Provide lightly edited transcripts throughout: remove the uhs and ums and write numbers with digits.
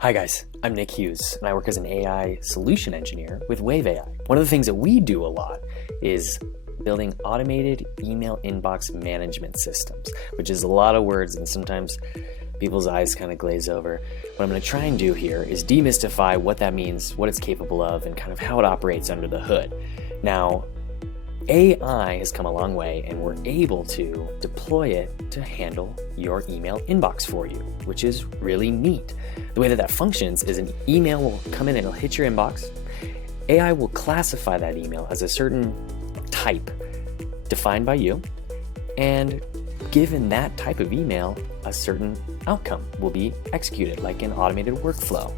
Hi guys, I'm Nick Hughes, and I work as an AI solution engineer with Wave AI. One of the things that we do a lot is building automated email inbox management systems, which is a lot of words and sometimes people's eyes kind of glaze over. What I'm going to try and do here is demystify what that means, what it's capable of, and kind of how it operates under the hood. Now, AI has come a long way, and we're able to deploy it to handle your email inbox for you, which is really neat. The way that that functions is an email will come in and it'll hit your inbox. AI will classify that email as a certain type defined by you, and given that type of email, a certain outcome will be executed, like an automated workflow.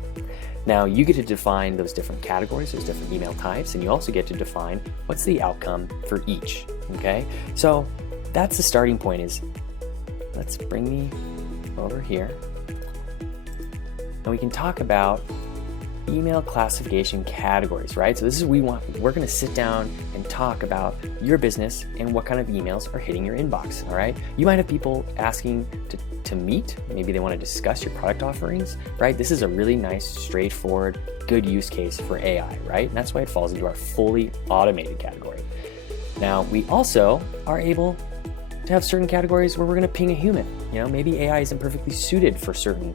Now, you get to define those different categories, those different email types, and you also get to define what's the outcome for each, okay? So that's the starting point. Is let's bring me over here, and we can talk about email classification categories, right? So this is we're gonna sit down and talk about your business and what kind of emails are hitting your inbox, all right? You might have people asking to meet, maybe they wanna discuss your product offerings, right? This is a really nice, straightforward, good use case for AI, right? And that's why it falls into our fully automated category. Now, we also are able to have certain categories where we're gonna ping a human. You know, maybe AI isn't perfectly suited for certain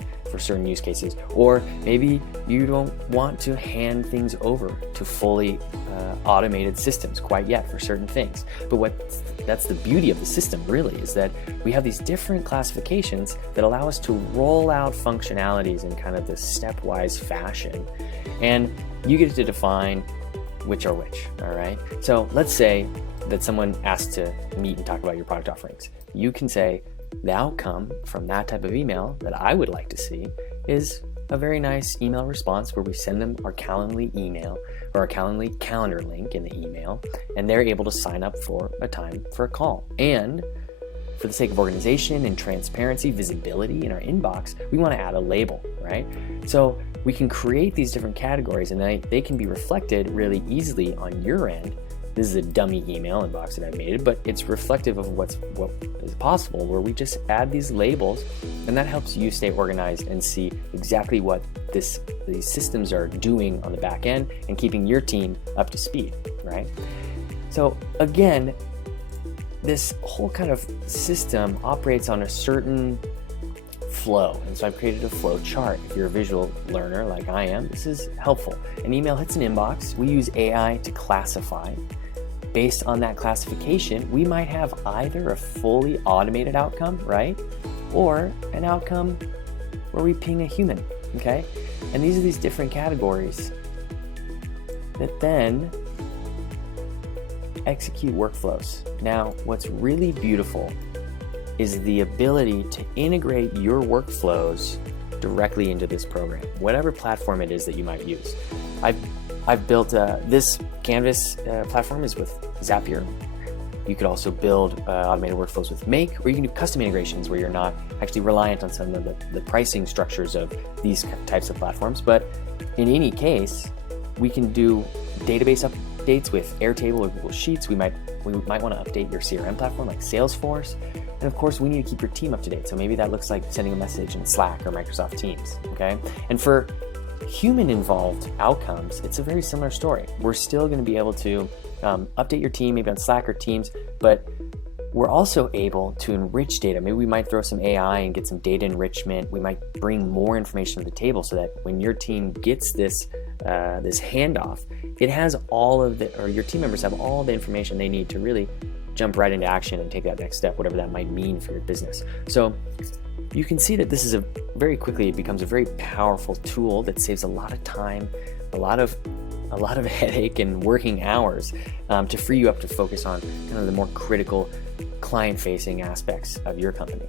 use cases, or maybe you don't want to hand things over to fully automated systems quite yet for certain things. But that's the beauty of the system, really, is that we have these different classifications that allow us to roll out functionalities in kind of this stepwise fashion, and you get to define which are which, all right? So let's say that someone asks to meet and talk about your product offerings. You can say, the outcome from that type of email that I would like to see is a very nice email response where we send them our Calendly email or our Calendly calendar link in the email, and they're able to sign up for a time for a call. And for the sake of organization and transparency, visibility in our inbox, we want to add a label, right? So we can create these different categories, and they can be reflected really easily on your end. This is a dummy email inbox that I've made, but it's reflective of what is possible, where we just add these labels, and that helps you stay organized and see exactly what these systems are doing on the back end and keeping your team up to speed, right? So again, this whole kind of system operates on a certain flow, and so I've created a flow chart. If you're a visual learner like I am, this is helpful. An email hits an inbox, we use AI to classify. Based on that classification, we might have either a fully automated outcome, right? Or an outcome where we ping a human, okay? And these are these different categories that then execute workflows. Now, what's really beautiful is the ability to integrate your workflows directly into this program, whatever platform it is that you might use. I've built this Canvas platform is with Zapier. You could also build automated workflows with Make, or you can do custom integrations where you're not actually reliant on some of the pricing structures of these types of platforms. But in any case, we can do database updates with Airtable or Google Sheets. We might want to update your CRM platform like Salesforce. And of course, we need to keep your team up to date. So maybe that looks like sending a message in Slack or Microsoft Teams, okay? And for human-involved outcomes, it's a very similar story. We're still going to be able to update your team, maybe on Slack or Teams, but we're also able to enrich data. Maybe we might throw some AI and get some data enrichment. We might bring more information to the table so that when your team gets this handoff, it has your team members have all the information they need to really jump right into action and take that next step, whatever that might mean for your business. So you can see that this is very quickly it becomes a very powerful tool that saves a lot of time, a lot of headache and working hours to free you up to focus on kind of the more critical client-facing aspects of your company.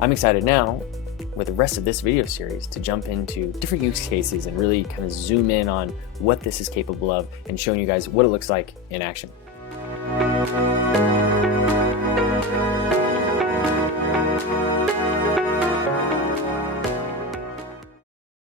I'm excited now with the rest of this video series to jump into different use cases and really kind of zoom in on what this is capable of and showing you guys what it looks like in action.